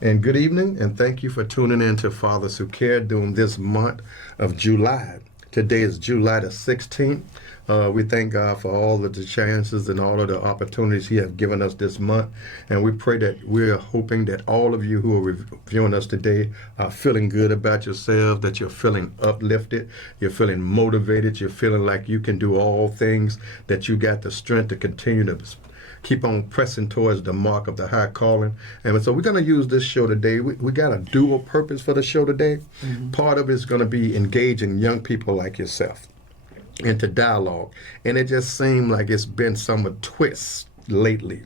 And good evening, and thank you for tuning in to Fathers Who Care during this month of July. Today is July the 16th. We thank God for all of the chances and all of the opportunities He has given us this month. And we pray that we're hoping that all of you who are reviewing us today are feeling good about yourselves, that you're feeling uplifted, you're feeling motivated, you're feeling like you can do all things, that you got the strength to continue to keep on pressing towards the mark of the high calling. And so we're going to use this show today. We got a dual purpose for the show today. Mm-hmm. Part of it is going to be engaging young people like yourself into dialogue. And it just seemed like it's been some twist lately.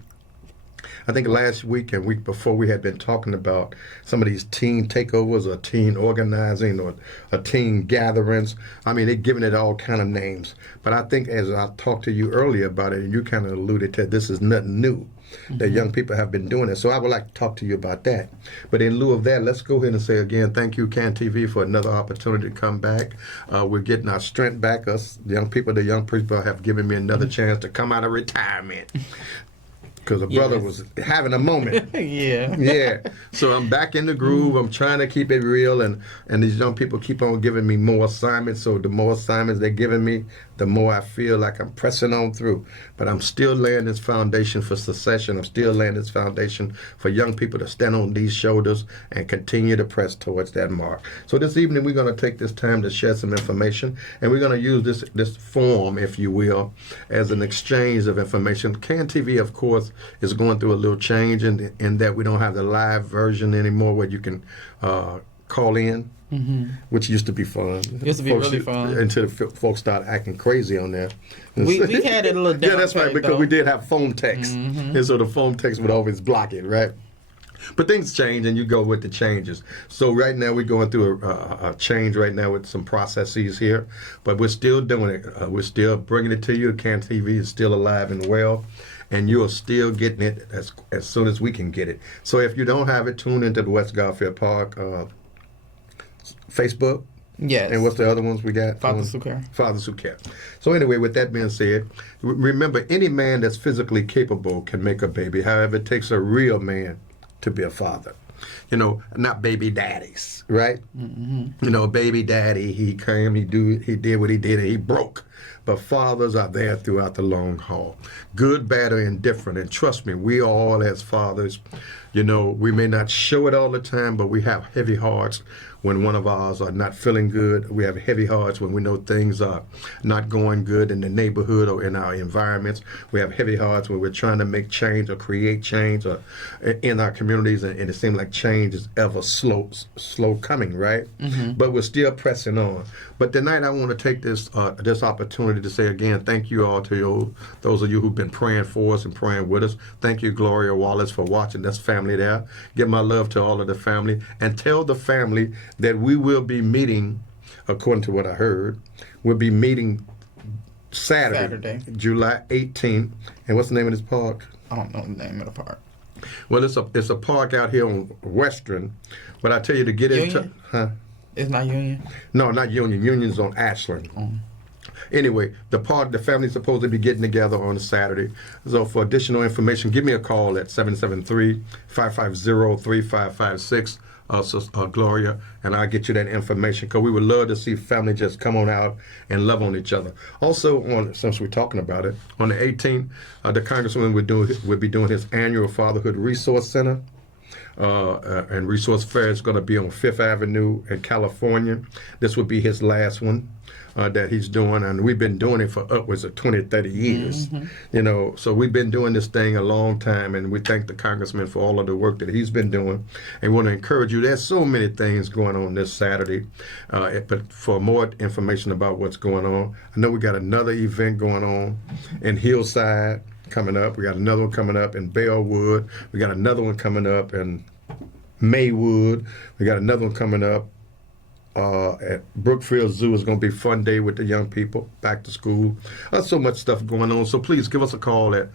I think last week and week before we had been talking about some of these teen takeovers or teen organizing or teen gatherings. I mean, they're giving it all kind of names. But I think as I talked to you earlier about it, and you kind of alluded to this is nothing new. Mm-hmm. That young people have been doing it. So I would like to talk to you about that. But in lieu of that, let's go ahead and say again, thank you, CAN TV, for another opportunity to come back. We're getting our strength back. Us, the young people have given me another chance to come out of retirement. Because a brother was having a moment. Yeah. So I'm back in the groove. I'm trying to keep it real, and these young people keep on giving me more assignments. So the more assignments they're giving me, the more I feel like I'm pressing on through. But I'm still laying this foundation for succession. I'm still laying this foundation for young people to stand on these shoulders and continue to press towards that mark. So this evening we're going to take this time to share some information, and we're going to use this forum, if you will, as an exchange of information. CAN TV, of course, is going through a little change in that we don't have the live version anymore where you can call in, which used to be fun. Used to be really fun. Until the folks started acting crazy on there. We had it a little down. Yeah, that's right, because we did have phone text. And so the phone text would always block it, right? But things change, and you go with the changes. So right now we're going through a change right now with some processes here, but we're still doing it. We're still bringing it to you. CAN TV is still alive and well, and you're still getting it as soon as we can get it. So if you don't have it, tune into the West Garfield Park Facebook. Yes. And what's the other ones we got? Fathers Who Care. Fathers Who Care. So anyway, with that being said, remember, any man that's physically capable can make a baby. However, it takes a real man to be a father. You know, not baby daddies, right? Mm-hmm. You know, baby daddy, he came, he did what he did, and he broke. But fathers are there throughout the long haul. Good, bad, or indifferent. And trust me, we all as fathers, you know, we may not show it all the time, but we have heavy hearts when one of ours are not feeling good. We have heavy hearts when we know things are not going good in the neighborhood or in our environments. We have heavy hearts when we're trying to make change or create change or in our communities, and it seems like change is ever slow coming, right? Mm-hmm. But we're still pressing on. But tonight I want to take this opportunity to say again, thank you all to those of you who've been praying for us and praying with us. Thank you, Gloria Wallace, for watching. That's family there. Give my love to all of the family, and tell the family that we will be meeting, according to what I heard, we'll be meeting Saturday. July 18th. And what's the name of this park? I don't know the name of the park. Well, it's a park out here on Western, but I tell you to get into... Huh? It's not Union? No, not Union. Union's on Ashland. Anyway, the family's supposed to be getting together on a Saturday. So for additional information, give me a call at 773-550-3556. Gloria, and I'll get you that information, because we would love to see family just come on out and love on each other. Also, since we're talking about it, on the 18th, the Congressman will be doing his annual Fatherhood Resource Center. And Resource Fair is going to be on 5th Avenue in California. This will be his last one that he's doing, and we've been doing it for upwards of 20, 30 years. Mm-hmm. You know, so we've been doing this thing a long time, and we thank the Congressman for all of the work that he's been doing, and want to encourage you. There's so many things going on this Saturday, but for more information about what's going on, I know we got another event going on in Hillside coming up. We got another one coming up in Bellwood. We got another one coming up in Maywood. We got another one coming up at Brookfield Zoo is going to be a fun day with the young people, back to school. There's so much stuff going on. So please give us a call at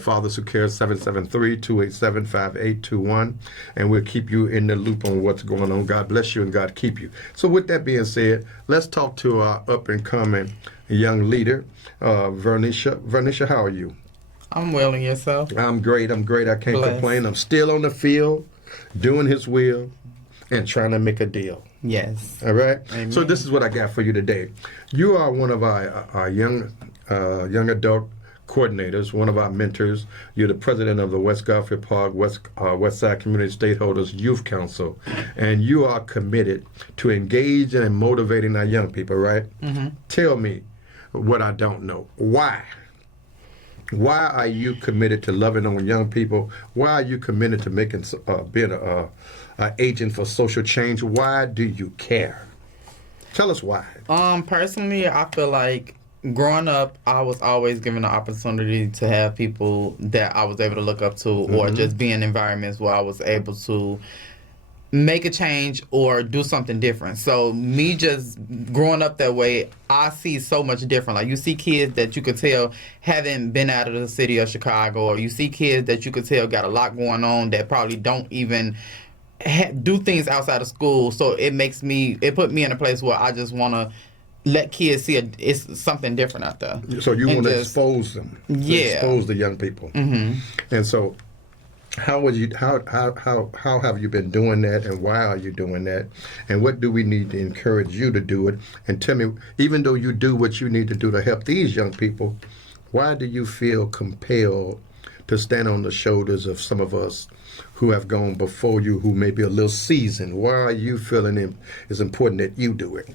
Fathers Who Care, 773-287-5821, and we'll keep you in the loop on what's going on. God bless you and God keep you. So with that being said, let's talk to our up-and-coming young leader, Vernisha. Vernisha, how are you? I'm well, and yourself? I'm great. I can't complain. I'm still on the field, doing his will, and trying to make a deal. Yes. All right? Amen. So this is what I got for you today. You are one of our young adult coordinators, one of our mentors. You're the president of the West Garfield Park West Side Community Stakeholders Youth Council, and you are committed to engaging and motivating our young people, right? Mm-hmm. Tell me what I don't know. Why? Why are you committed to loving on young people? Why are you committed to making being an agent for social change? Why do you care? Tell us why. Personally, I feel like growing up, I was always given the opportunity to have people that I was able to look up to, or just be in environments where I was able to make a change or do something different. So me just growing up that way, I see so much different. Like, you see kids that you could tell haven't been out of the city of Chicago, or you see kids that you could tell got a lot going on that probably don't even do things outside of school. So it put me in a place where I just want to let kids see it's something different out there. So you want to expose them, expose the young people. Mm-hmm. And so how have you been doing that, and why are you doing that, and what do we need to encourage you to do it? And tell me, even though you do what you need to do to help these young people, why do you feel compelled to stand on the shoulders of some of us who have gone before you, who may be a little seasoned? Why are you feeling it's important that you do it?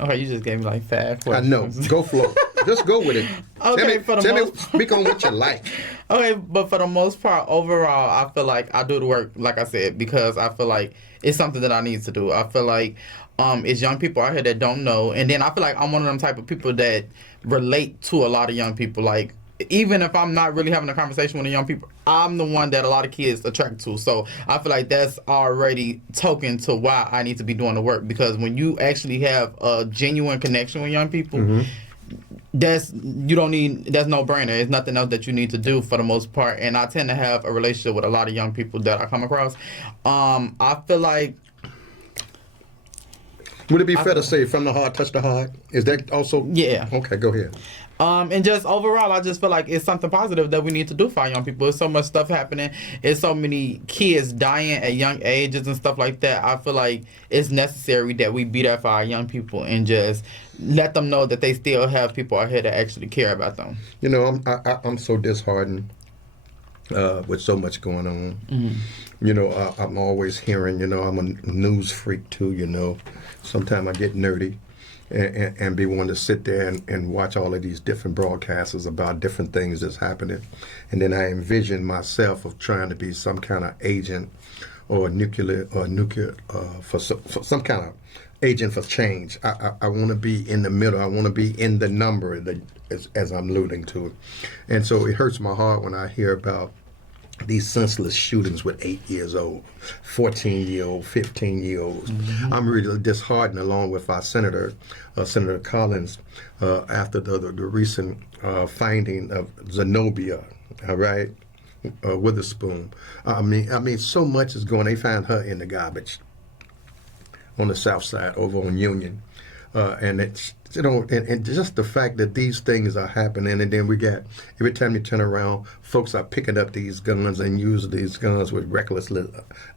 Okay, you just gave me like 5 questions. I know. Go flow. Just go with it. Okay, tell me, speak on what you like. Okay, but for the most part, overall, I feel like I do the work, like I said, because I feel like it's something that I need to do. I feel like it's young people out here that don't know. And then I feel like I'm one of them type of people that relate to a lot of young people. Like, even if I'm not really having a conversation with the young people, I'm the one that a lot of kids attract to. So I feel like that's already token to why I need to be doing the work. Because when you actually have a genuine connection with young people, that's no brainer. There's nothing else that you need to do for the most part. And I tend to have a relationship with a lot of young people that I come across. I feel like, would it be fair to say from the heart touch the heart? Is that also? Yeah. Okay, go ahead. And just overall, I just feel like it's something positive that we need to do for our young people. There's so much stuff happening. There's so many kids dying at young ages and stuff like that. I feel like it's necessary that we be there for our young people and just let them know that they still have people out here that actually care about them. You know, I'm so disheartened with so much going on. Mm-hmm. You know, I'm always hearing, you know, I'm a news freak too, you know. Sometimes I get nerdy. And be one to sit there and watch all of these different broadcasts about different things that's happening. And then I envision myself of trying to be some kind of agent or nuclear for some kind of agent for change. I want to be in the middle. I want to be in the number as I'm alluding to it. And so it hurts my heart when I hear about these senseless shootings with 8 years old, 14-year-old, 15-year-olds. Mm-hmm. I'm really disheartened, along with our Senator Collins, after the recent finding of Zenobia, all right, Witherspoon. I mean, so much is going. They found her in the garbage on the south side over on Union, and it's, you know, and just the fact that these things are happening, and then we got, every time you turn around, folks are picking up these guns and use these guns with reckless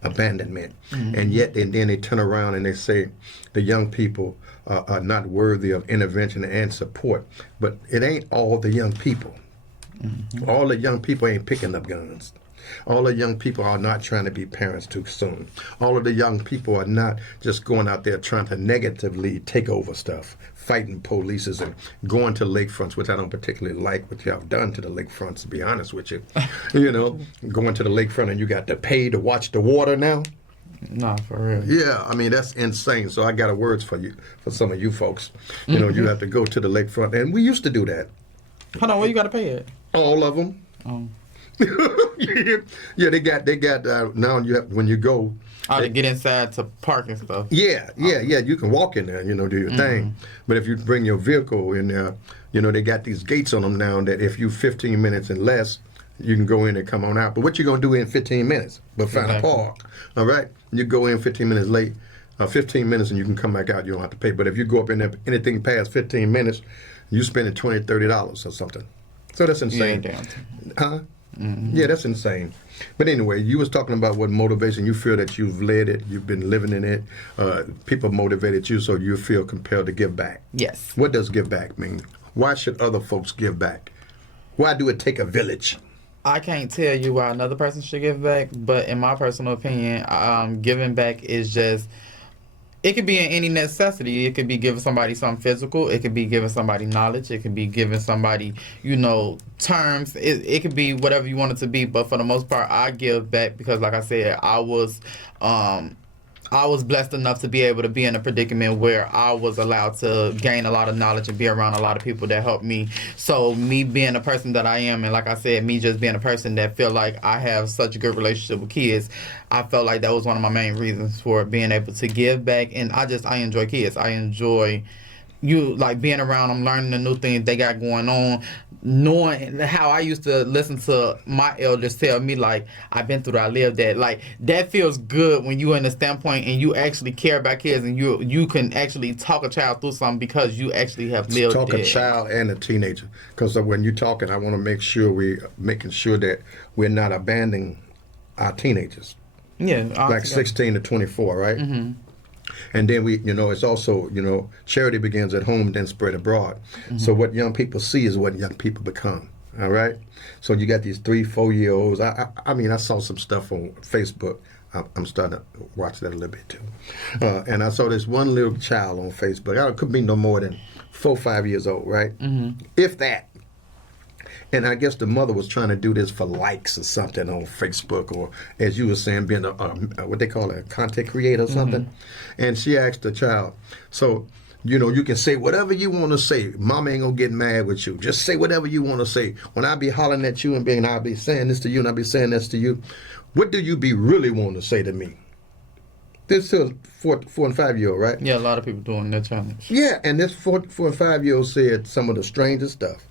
abandonment. Mm-hmm. And yet, and then they turn around and they say the young people are not worthy of intervention and support. But it ain't all the young people. Mm-hmm. All the young people ain't picking up guns. All the young people are not trying to be parents too soon. All of the young people are not just going out there trying to negatively take over stuff, fighting polices and going to lakefronts, which I don't particularly like what you have done to the lakefronts, to be honest with you. You know, going to the lakefront and you got to pay to watch the water now. Nah, for real. Yeah, I mean, that's insane. So I got a words for you, for some of you folks. You know, you have to go to the lakefront. And we used to do that. Hold on, where you got to pay it? All of them. Oh. Yeah, they got now you have, when you go. To get inside to park and stuff. Yeah. You can walk in there, do your thing. But if you bring your vehicle in there, they got these gates on them now that if you 15 minutes and less, you can go in and come on out. But what you gonna do in 15 minutes? But find a park. All right. You go in 15 minutes late, 15 minutes, and you can come back out. You don't have to pay. But if you go up in there, anything past 15 minutes, you spending $20, $30 or something. So that's insane. Yeah, huh? Yeah, that's insane. But anyway, you was talking about what motivation. You feel that you've led it, you've been living in it. People motivated you, so you feel compelled to give back. Yes. What does give back mean? Why should other folks give back? Why do it take a village? I can't tell you why another person should give back, but in my personal opinion, giving back is just, it could be in any necessity. It could be giving somebody something physical. It could be giving somebody knowledge. It could be giving somebody, terms. It could be whatever you want it to be. But for the most part, I give back because, like I said, I was blessed enough to be able to be in a predicament where I was allowed to gain a lot of knowledge and be around a lot of people that helped me. So me being a person that I am, and like I said, me just being a person that feel like I have such a good relationship with kids, I felt like that was one of my main reasons for being able to give back. And I enjoy kids. I enjoy being around them, learning the new things they got going on, knowing how I used to listen to my elders tell me, like, I've been through that, I lived that. Like, that feels good when you in the standpoint and you actually care about kids and you can actually talk a child through something because you actually have lived Talk it. a child and a teenager. Because when you're talking, I want to make sure we're making sure that we're not abandoning our teenagers. Yeah. Like 16 to 24, right? Mm-hmm. And then it's also, charity begins at home, then spread abroad. Mm-hmm. So what young people see is what young people become. All right. So you got these 3-4-year-olds. I saw some stuff on Facebook. I'm starting to watch that a little bit too. And I saw this one little child on Facebook. It could be no more than 4-5 years old, right? Mm-hmm. If that. And I guess the mother was trying to do this for likes or something on Facebook, or as you were saying, being a what they call a content creator or something. Mm-hmm. And she asked the child, so, you can say whatever you want to say. Mama ain't going to get mad with you. Just say whatever you want to say. When I be hollering at you and I'll be saying this to you and I'll be saying this to you, what do you be really want to say to me? This is a 4 and 5-year-old, right? Yeah, a lot of people doing that challenge. Yeah, and this 4 and 5-year-old said some of the strangest stuff.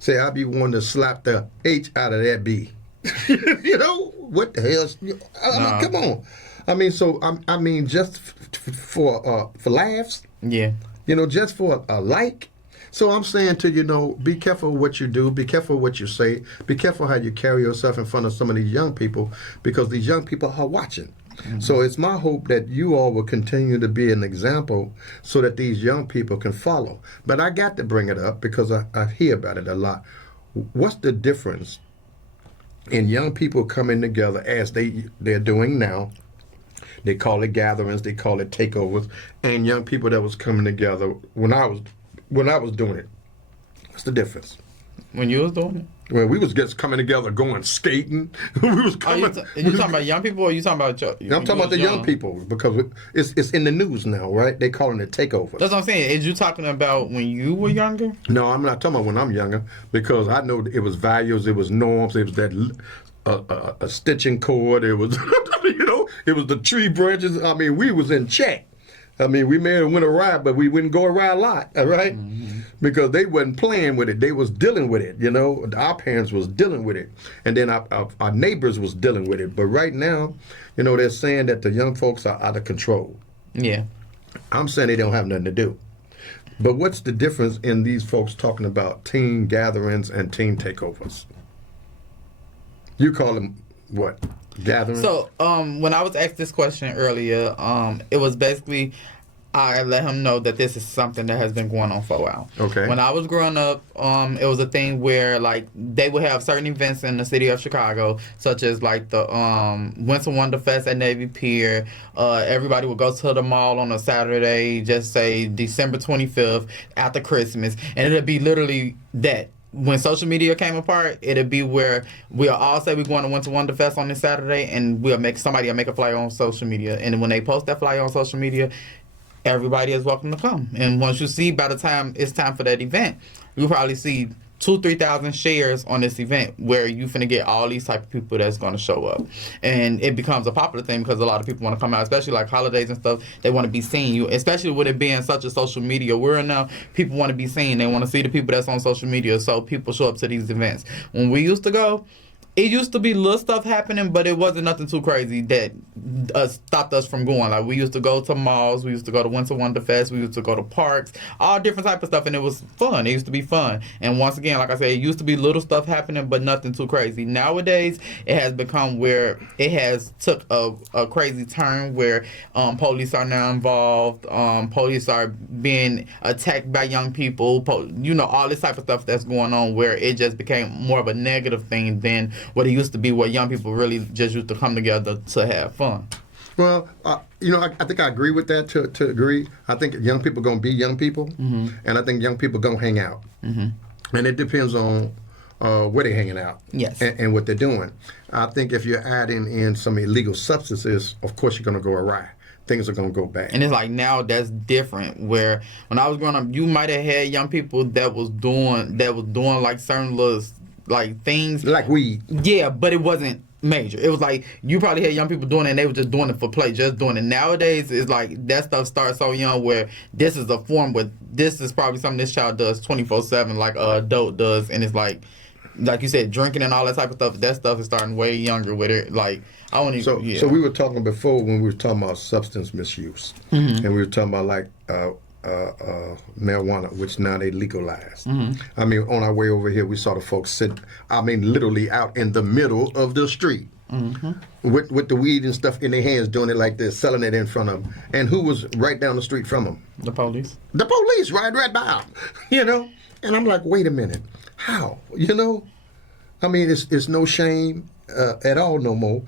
Say, I be wanting to slap the H out of that B. What the hell? Come on. Just for laughs. Yeah. Just for a like. So I'm saying to, be careful what you do, be careful what you say, be careful how you carry yourself in front of some of these young people, because these young people are watching. Mm-hmm. So it's my hope that you all will continue to be an example so that these young people can follow. But I got to bring it up because I hear about it a lot. What's the difference in young people coming together as they're doing now? They call it gatherings, they call it takeovers, and young people that was coming together when I was doing it. What's the difference? When you was doing it? Well, we was just coming together, going skating. We was coming. You talking about young people, or you talking about? I'm talking about the young people, because it's in the news now, right? They calling it takeovers. That's what I'm saying. Is you talking about when you were younger? No, I'm not talking about when I'm younger, because I know it was values, it was norms, it was that a stitching cord, it was it was the tree branches. We was in check. We may have went awry, but we wouldn't go awry a lot, all right? Mm-hmm. Because they wasn't playing with it. They was dealing with it, Our parents was dealing with it. And then our neighbors was dealing with it. But right now, they're saying that the young folks are out of control. Yeah. I'm saying they don't have nothing to do. But what's the difference in these folks talking about teen gatherings and teen takeovers? You call them what? Gathering? So, when I was asked this question earlier, it was basically, I let him know that this is something that has been going on for a while. Okay. When I was growing up, it was a thing where, like, they would have certain events in the city of Chicago, such as, like, the Winter Wonder Fest at Navy Pier. Everybody would go to the mall on a Saturday, just say December 25th, after Christmas, and it would be literally that. When social media came apart, it'd be where we'll all say we're going to Winter Wonder Fest on this Saturday, and somebody will make a flyer on social media. And when they post that flyer on social media, everybody is welcome to come. And once you see, by the time it's time for that event, you'll probably see 3,000 shares on this event where you finna get all these type of people that's gonna show up, and it becomes a popular thing because a lot of people want to come out, especially like holidays and stuff. They want to be seen. You, especially with it being such a social media world now, people want to be seen. They want to see the people that's on social media, so people show up to these events. When we used to go, it used to be little stuff happening, but it wasn't nothing too crazy that stopped us from going. Like, we used to go to malls, we used to go to Winter Wonder Fest, we used to go to parks, all different type of stuff, and it was fun. It used to be fun. And once again, like I said, it used to be little stuff happening, but nothing too crazy. Nowadays, it has become where it has took a crazy turn where police are now involved, police are being attacked by young people, all this type of stuff that's going on, where it just became more of a negative thing than what it used to be, where young people really just used to come together to have fun. Well, I think I agree with that to agree. I think young people going to be young people, and I think young people going to hang out. And it depends on where they're hanging out, yes, and what they're doing. I think if you're adding in some illegal substances, of course you're going to go awry. Things are going to go bad. And it's like now that's different. Where when I was growing up, you might have had young people that was doing like certain little like things like weed. Yeah, but it wasn't major. It was like you probably had young people doing it and they were just doing it for play, just doing it. Nowadays it's like that stuff starts so young where this is a form, but this is probably something this child does 24/7 like an adult does, and it's like you said, drinking and all that type of stuff. That stuff is starting way younger with it. Like I don't even. So we were talking before when we were talking about substance misuse, and we were talking about like marijuana, which now they legalized. I mean, on our way over here, we saw the folks sit, literally out in the middle of the street with the weed and stuff in their hands, doing it like this, selling it in front of them. And who was right down the street from them? The police. The police, right by them, And I'm like, wait a minute, how? It's no shame at all no more.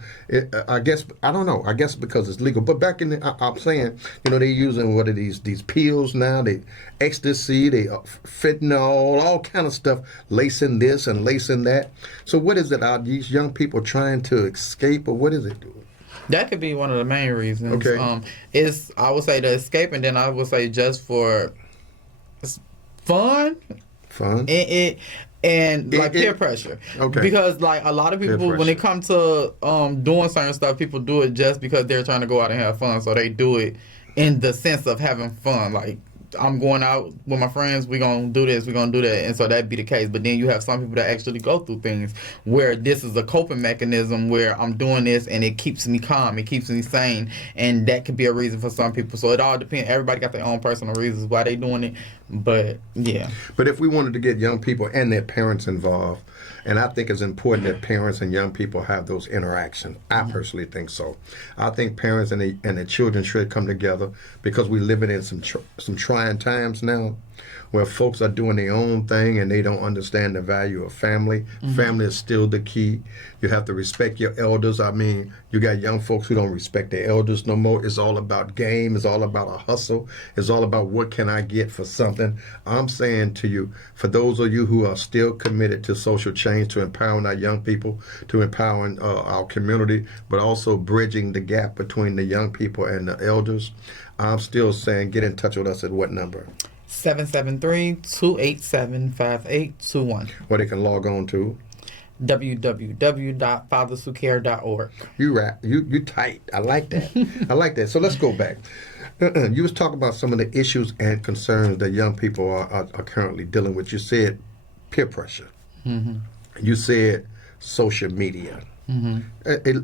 I guess, I don't know. I guess because it's legal. But back in I'm saying, they using what are these pills now? They ecstasy, they fentanyl, all kind of stuff, lacing this and lacing that. So what is it? Are these young people trying to escape, or what is it doing? That could be one of the main reasons. Okay. Is I would say the escape, and then I would say just for fun. And like peer pressure. Okay. Because like a lot of people, when it comes to doing certain stuff, people do it just because they're trying to go out and have fun. So they do it in the sense of having fun. Like, I'm going out with my friends, we're going to do this, we're going to do that. And so that'd be the case. But then you have some people that actually go through things where this is a coping mechanism where I'm doing this and it keeps me calm, it keeps me sane. And that could be a reason for some people. So it all depends. Everybody got their own personal reasons why they doing it. But yeah. But if we wanted to get young people and their parents involved, and I think it's important that parents and young people have those interactions. I personally think so. I think parents and their children should come together, because we're living in some trying times now where folks are doing their own thing and they don't understand the value of family. Family is still the key. You have to respect your elders. You got young folks who don't respect their elders no more. It's all about game. It's all about a hustle. It's all about what can I get for something. I'm saying to you, for those of you who are still committed to social change, to empowering our young people, to empowering our community, but also bridging the gap between the young people and the elders, I'm still saying get in touch with us at what number? 773-287-5821. Where they can log on to www.fatherswhocare.org. You tight. I like that. So let's go back. You was talking about some of the issues and concerns that young people are currently dealing with. You said peer pressure. You said social media.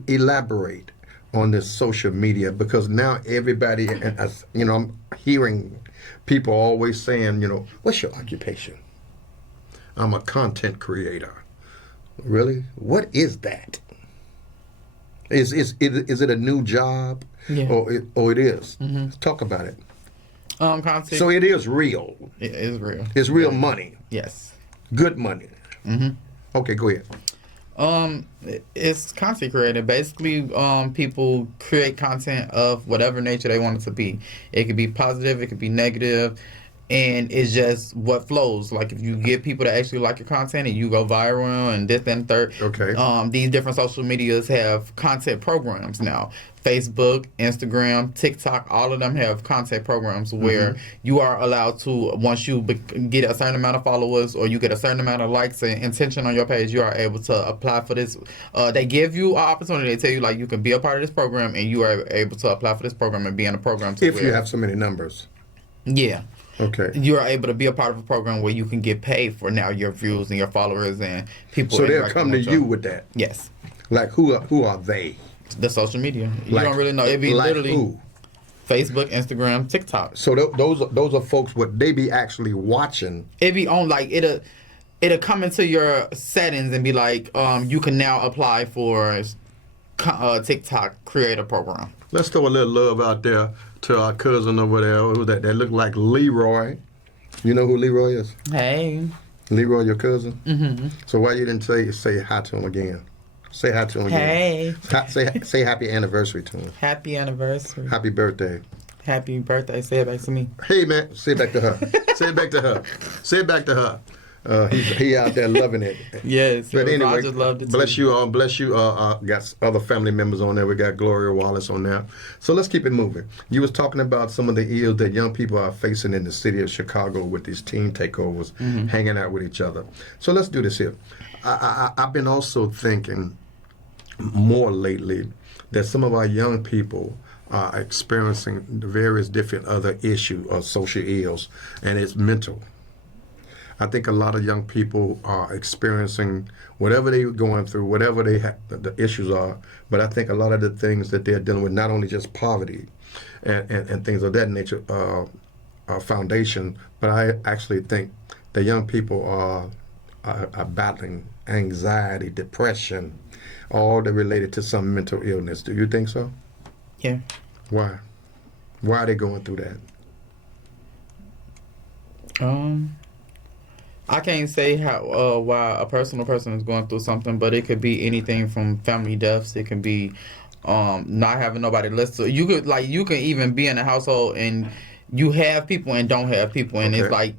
Elaborate on this social media, because now everybody, I'm hearing people always saying, what's your occupation? I'm a content creator. Really? What is that? Is it a new job? Yeah. Or it is? Talk about it. Content. So it is real. It is real. It's real money. Yes. Good money. Okay, go ahead. It's content created. Basically, people create content of whatever nature they want it to be. It could be positive, it could be negative. and it's just what flows. Like if you get people to actually like your content and you go viral and this and third. Okay. These different social medias have content programs now. Facebook, Instagram, TikTok, all of them have content programs where you are allowed to, once you get a certain amount of followers or you get a certain amount of likes and intention on your page, you are able to apply for this. They give you an opportunity. They tell you like you can be a part of this program and you are able to apply for this program and be in a program. If you have so many numbers. Yeah. Okay. You are able to be a part of a program where you can get paid for now your views and your followers and people. So they'll come to you with that. Yes. Like who are they? The social media. You Like, don't really know. It'd be like literally who? Facebook, Instagram, TikTok. So those are folks what they be actually watching. It'd be on like it'll come into your settings and be like, you can now apply for TikTok creator program. Let's throw a little love out there to our cousin over there. Who's that? That look like Leroy. You know who Leroy is? Hey. Leroy, your cousin. Mm-hmm. So why you didn't say hi to him again? Say hi to him Hey. again. Say happy anniversary to him. Happy anniversary. Happy birthday. Happy birthday. Say it back to me. Hey man, say it back to her. Say it back to her. Say it back to her. He out there loving it. Yes. But anyway, I just loved it bless too. you all. Bless you. Got other family members on there. We got Gloria Wallace on there. So let's keep it moving. You was talking about some of the ills that young people are facing in the city of Chicago with these teen takeovers, hanging out with each other. So let's do this here. I've been also thinking more lately that some of our young people are experiencing various different other issues or social ills, and it's mental. I think a lot of young people are experiencing whatever they're going through, whatever the issues are. But I think a lot of the things that they're dealing with, not only just poverty and things of that nature, foundation, but I actually think the young people are battling anxiety, depression, all that related to some mental illness. Do you think so? Yeah. Why? Why are they going through that? I can't say how why a person is going through something, but it could be anything from family deaths. It can be not having nobody to listen to. You can even be in a household and you have people and don't have people, and it's like,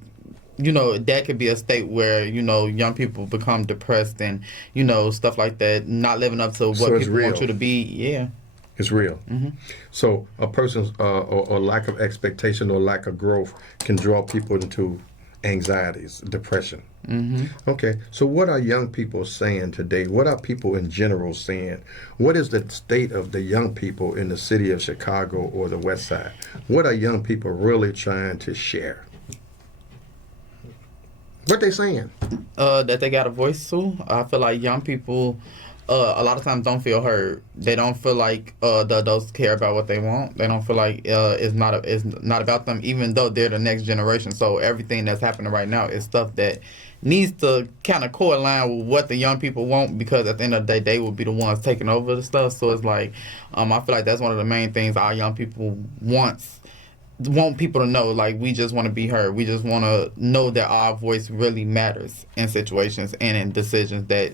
that could be a state where young people become depressed and stuff like that, not living up to what people want you to be. Yeah. It's real. Mm-hmm. So a person's or lack of expectation or lack of growth can draw people into anxieties, depression. Mm-hmm. Okay, so what are young people saying today? What are people in general saying? What is the state of the young people in the city of Chicago or the West Side? What are young people really trying to share? What they saying? That they got a voice too. I feel like young people a lot of times don't feel heard. They don't feel like the adults care about what they want. They don't feel like it's not about them, even though they're the next generation. So everything that's happening right now is stuff that needs to kind of co-align with what the young people want, because at the end of the day, they will be the ones taking over the stuff. So it's like, I feel like that's one of the main things our young people want people to know. Like, we just want to be heard. We just want to know that our voice really matters in situations and in decisions that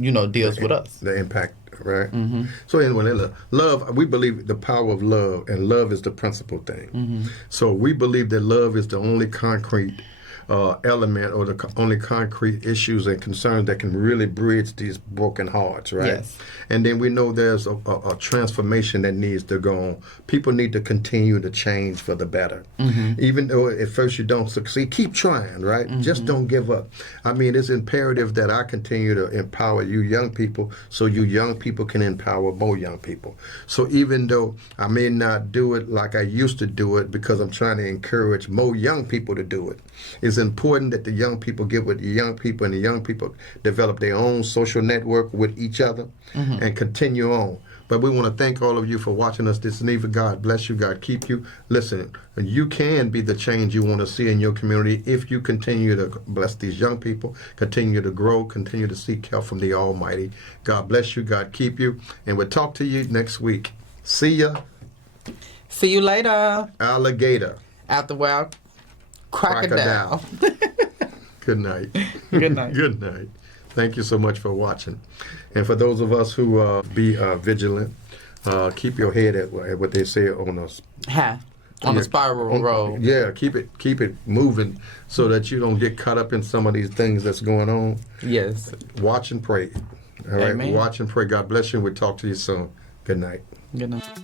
deals with us. The impact, right? Mm-hmm. So anyway, love, we believe the power of love, and love is the principal thing. Mm-hmm. So we believe that love is the only concrete element or the only concrete issues and concerns that can really bridge these broken hearts, right? Yes. And then we know there's a transformation that needs to go on. People need to continue to change for the better. Mm-hmm. Even though at first you don't succeed, keep trying, right? Mm-hmm. Just don't give up. I mean, it's imperative that I continue to empower you young people so you young people can empower more young people. So even though I may not do it like I used to do it, because I'm trying to encourage more young people to do it, it's important that the young people get with the young people, and the young people develop their own social network with each other and continue on. But we want to thank all of you for watching us this evening. God bless you. God keep you. Listen, you can be the change you want to see in your community if you continue to bless these young people, continue to grow, continue to seek help from the Almighty. God bless you. God keep you. And we'll talk to you next week. See ya. See you later. Alligator. After while, crocodile. Good night. Good night. Good night. Thank you so much for watching. And for those of us who be vigilant, keep your head at what they say on us. High. on the spiral road. Yeah, keep it moving so that you don't get caught up in some of these things that's going on. Yes. Watch and pray. All right, Amen. watch and pray. God bless you. We'll talk to you soon. Good night. Good night.